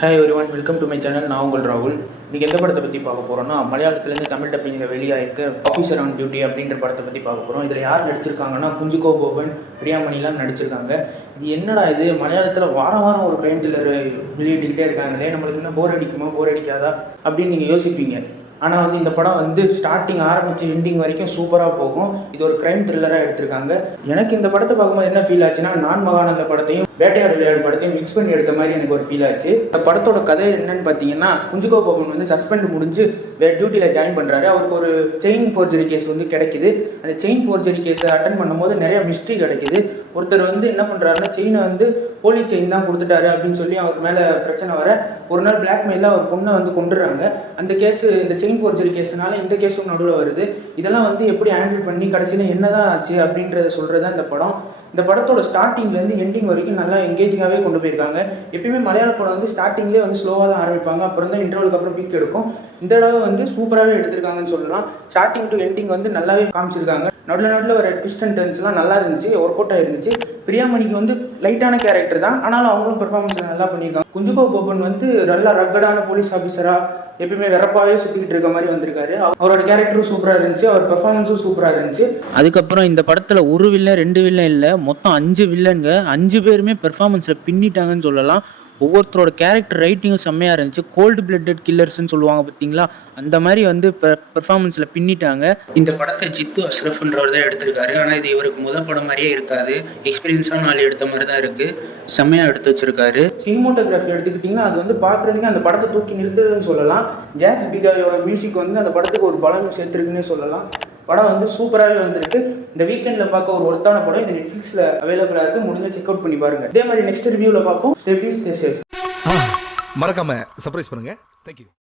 Hi everyone, welcome to my channel. நான் உங்கள் ராகுல். இன்றைக்கி எந்த படத்தை பற்றி பார்க்க போகிறோன்னா, மலையாளத்துலேருந்து தமிழ் டப்பிங்கில் வெளியாகிருக்கு ஆஃபீஸர் ஆன் டியூட்டி அப்படின்ற படத்தை பற்றி பார்க்க போகிறோம். இதில் யார் நடிச்சிருக்காங்கன்னா, குஞ்சுகோ போபன், பிரியாமணிலாம் நடிச்சிருக்காங்க. இது என்னடா இது, மலையாளத்தில் வாரம் வாரம் ஒரு க்ரைம் த்ரில்லர் வெளியிட்டுக்கிட்டே இருக்காங்களே, நம்மளுக்கு என்ன போர் அடிக்குமா, போர் அடிக்காதா அப்படின்னு நீங்கள் யோசிப்பீங்க. ஆனால் வந்து இந்த படம் வந்து ஸ்டார்டிங் ஆரம்பித்து எண்டிங் வரைக்கும் சூப்பராக போகும். இது ஒரு க்ரைம் த்ரில்லராக எடுத்திருக்காங்க. எனக்கு இந்த படத்தை பார்க்கும்போது என்ன ஃபீல் ஆச்சுன்னா, நான் மகாநந்த படத்தையும் வேட்டையாடு விளையாடு படத்தையும் மிக்ஸ் பண்ணி எடுத்த மாதிரி எனக்கு ஒரு ஃபீல் ஆச்சு. இந்த படத்தோட கதை என்னன்னு பார்த்தீங்கன்னா, குஞ்சுகோ போபன் வந்து சஸ்பெண்ட் முடிஞ்சு டியூட்டியில் ஜாயின் பண்ணுறாரு. அவருக்கு ஒரு செயின் ஃபோர்ஜரி கேஸ் வந்து கிடைக்குது. அந்த செயின் ஃபோர்ஜரி கேஸை அட்டன் பண்ணும்போது நிறைய மிஸ்ட்ரி கிடைக்குது. ஒருத்தர் வந்து என்ன பண்ணுறாருன்னா, செயினை வந்து போலி செயின் தான் கொடுத்துட்டாரு அப்படின்னு சொல்லி அவர் மேலே பிரச்சனை வர, ஒரு நாள் பிளாக்மெயிலில் அவர் பொண்ணை வந்து கொண்டுறாங்க. அந்த கேஸு, இந்த செயின் ஃபோர்ஜரி கேஸ்னால இந்த கேஸும் நடுவில் வருது. இதெல்லாம் வந்து எப்படி ஹேண்டில் பண்ணி கடைசியில் என்னதான் ஆச்சு அப்படின்றத சொல்கிறது இந்த படம். இந்த படத்தோட ஸ்டார்டிங்லேருந்து எண்டிங் வரைக்கும் நல்லா எங்கேஜிங்காகவே கொண்டு போயிருக்காங்க. எப்பயுமே மலையாள படம் வந்து ஸ்டார்டிங்லேயே வந்து ஸ்லோவாக தான் ஆரம்பிப்பாங்க, அப்புறம் தான் இன்டர்வலுக்கு அப்புறம் பீக் எடுக்கும். இந்த தடவை வந்து சூப்பராகவே எடுத்திருக்காங்கன்னு சொல்லலாம். ஸ்டார்டிங் டு எண்டிங் வந்து நல்லாவே காமிச்சிருக்காங்க. நடுவில் வர ட்விஸ்ட் அண்ட் டர்ன்ஸ்லாம் நல்லா இருந்துச்சு, ஒர்க் அவுட் ஆயிருந்துச்சு. பிரியாமணிக்கு வந்து லைட்டான கேரக்டர் தான், ஆனாலும் அவங்களும் பெர்ஃபார்மன்ஸ் நல்லா பண்ணியிருக்காங்க. குஞ்சுகோ போபன் வந்து நல்லா ரக்கடான போலீஸ் ஆஃபீஸராக எப்பயுமே வெறப்பாவே சுற்றிக்கிட்டு இருக்க மாதிரி வந்திருக்காரு. அவரோட கேரக்டரும் சூப்பராக இருந்துச்சு, அவர் பெர்ஃபார்மன்ஸும் சூப்பராக இருந்துச்சு. அதுக்கப்புறம் இந்த படத்தில் ஒரு வில்லன் 2 வில்லன் இல்லை, மொத்தம் 5 வில்லனுங்க. 5 பேருமே பெர்ஃபார்மன்ஸில் பின்னிட்டாங்கன்னு சொல்லலாம். ஒவ்வொருத்தரோட கேரக்டர் ரைட்டிங்கும் செம்மையாக இருந்துச்சு. கோல்டு பிளட்டட் கில்லர்ஸ்ன்னு சொல்லுவாங்க பார்த்தீங்களா, அந்த மாதிரி வந்து பெர்ஃபார்மன்ஸில் பின்னிட்டாங்க. இந்த படத்தை ஜித்து அஷ்ரஃப்ன்றவர் தான் எடுத்திருக்காரு. ஆனால் இது இவருக்கு முதல் படம் மாதிரியே இருக்காது, எக்ஸ்பீரியன்ஸான ஆள் எடுத்த மாதிரி தான் இருக்குது. செம்மையாக எடுத்து வச்சிருக்காரு. சினிமோட்டோகிராஃபி எடுத்துக்கிட்டிங்கன்னா, அது வந்து பார்க்குறதுக்கு அந்த படத்தை தூக்கி நிறுத்துதுன்னு சொல்லலாம். ஜாக்ஸ் பிகாயோட மியூசிக் வந்து அந்த படத்துக்கு ஒரு பலம் சேர்த்துருக்குன்னே சொல்லலாம். படம் வந்து சூப்பராகவே வந்திருக்கு. இந்த வீக்கெண்டில் பார்க்க ஒரு ஒருத்தான படம். இது நெட்ஃப்ளிக்ஸில் அவைலபிளாக இருக்குது, முடிஞ்ச செக் அவுட் பண்ணி பாருங்கள். இதே மாதிரி நெக்ஸ்ட் ரிவ்யூவில் பார்ப்போம். Stay safe. மறக்காம சர்ப்ரைஸ் பண்ணுங்க. தேங்க்யூ.